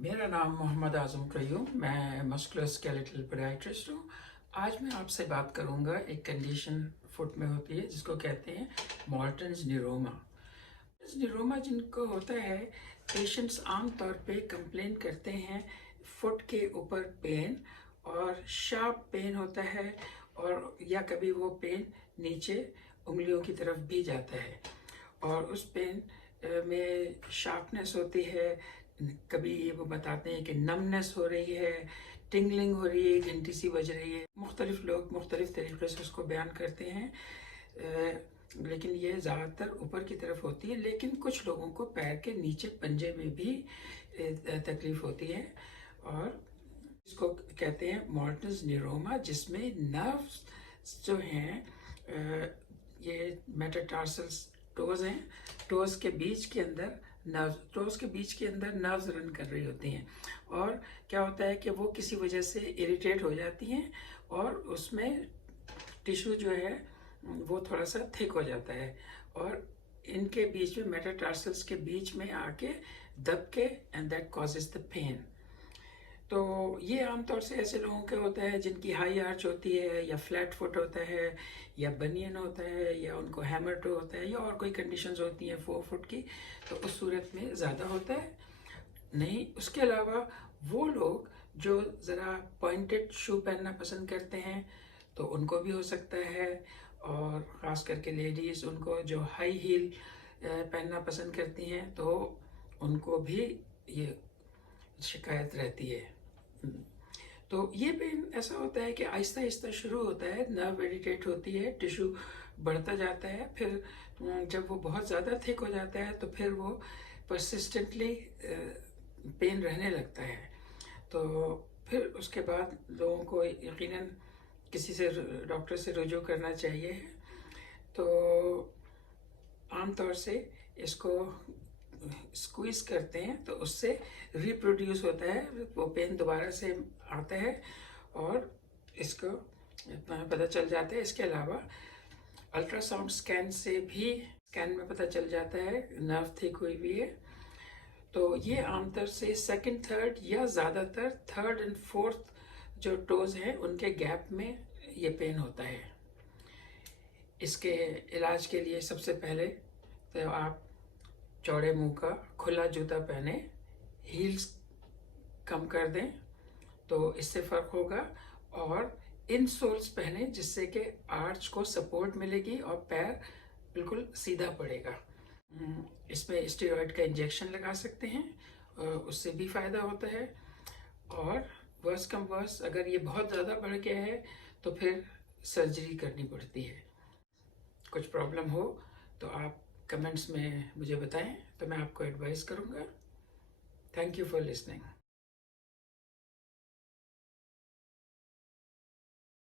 मेरा नाम मोहम्मद आज़म क़य्यूम, मैं मस्कुलोस्केलेटल पेडियाट्रिस्ट हूँ। आज मैं आपसे बात करूँगा एक कंडीशन फुट में होती है जिसको कहते हैं मॉर्टन्स न्यूरोमा। न्यूरोमा जिनको होता है, पेशेंट्स आम तौर पे कंप्लेन करते हैं फुट के ऊपर पेन और शार्प पेन होता है, और या कभी वो पेन नीचे उंगलियों की तरफ भी जाता है और उस पेन में शार्पनेस होती है। कभी वो बताते हैं कि नमनेस हो रही है, टिंगलिंग हो रही है, घंटी सी बज रही है। मुख्तलिफ लोग मुख्तलिफ तरीके से उसको बयान करते हैं, लेकिन ये ज़्यादातर ऊपर की तरफ होती है। लेकिन कुछ लोगों को पैर के नीचे पंजे में भी तकलीफ़ होती है, और इसको कहते हैं मॉर्टन्स न्यूरोमा, जिसमें नर्व्स जो हैं, ये मेटाटार्सल टोज़ हैं, टोज़ के बीच के अंदर नर्व्स रन कर रही होती हैं, और क्या होता है कि वो किसी वजह से इरिटेट हो जाती हैं और उसमें टिश्यू जो है वो थोड़ा सा थिक हो जाता है, और इनके बीच में मेटाटार्सल्स के बीच में आके दब के, and that causes the pain. तो ये आमतौर से ऐसे लोगों के होता है जिनकी हाई आर्च होती है, या फ्लैट फुट होता है, या बनियन होता है, या उनको हैमर टो होता है, या और कोई कंडीशंस होती हैं 4 फुट की, तो उस सूरत में ज़्यादा होता है। नहीं, उसके अलावा वो लोग जो ज़रा पॉइंटेड शू पहनना पसंद करते हैं तो उनको भी हो सकता है, और ख़ास करके लेडीज़ उनको जो हाई हील पहनना पसंद करती हैं तो उनको भी ये शिकायत रहती है। तो ये पेन ऐसा होता है कि आहिस्ता आहिस्ता शुरू होता है, नर्व इरिटेट होती है, टिश्यू बढ़ता जाता है, फिर जब वो बहुत ज़्यादा थिक हो जाता है तो फिर वो परसिस्टेंटली पेन रहने लगता है। तो फिर उसके बाद लोगों को यकीनन किसी से, डॉक्टर से रुजू करना चाहिए। तो आमतौर से इसको स्क्वीज़ करते हैं तो उससे रिप्रोड्यूस होता है, वो पेन दोबारा से आता है और इसको पता चल जाता है। इसके अलावा अल्ट्रासाउंड स्कैन से भी, स्कैन में पता चल जाता है नर्व थिक हुई हुई है। तो ये आमतौर से सेकंड, थर्ड, या ज़्यादातर थर्ड एंड फोर्थ जो टोज़ हैं उनके गैप में ये पेन होता है। इसके इलाज के लिए सबसे पहले तो आप चौड़े मुंह का खुला जूता पहने, हील्स कम कर दें तो इससे फ़र्क होगा, और इन सोल्स पहने जिससे कि आर्च को सपोर्ट मिलेगी और पैर बिल्कुल सीधा पड़ेगा। इसमें स्टेरॉइड का इंजेक्शन लगा सकते हैं, उससे भी फ़ायदा होता है। और वर्स कम वर्स अगर ये बहुत ज़्यादा बढ़ गया है तो फिर सर्जरी करनी पड़ती है। कुछ प्रॉब्लम हो तो आप कमेंट्स में मुझे बताएं, तो मैं आपको एडवाइस करूँगा। Thank you for listening.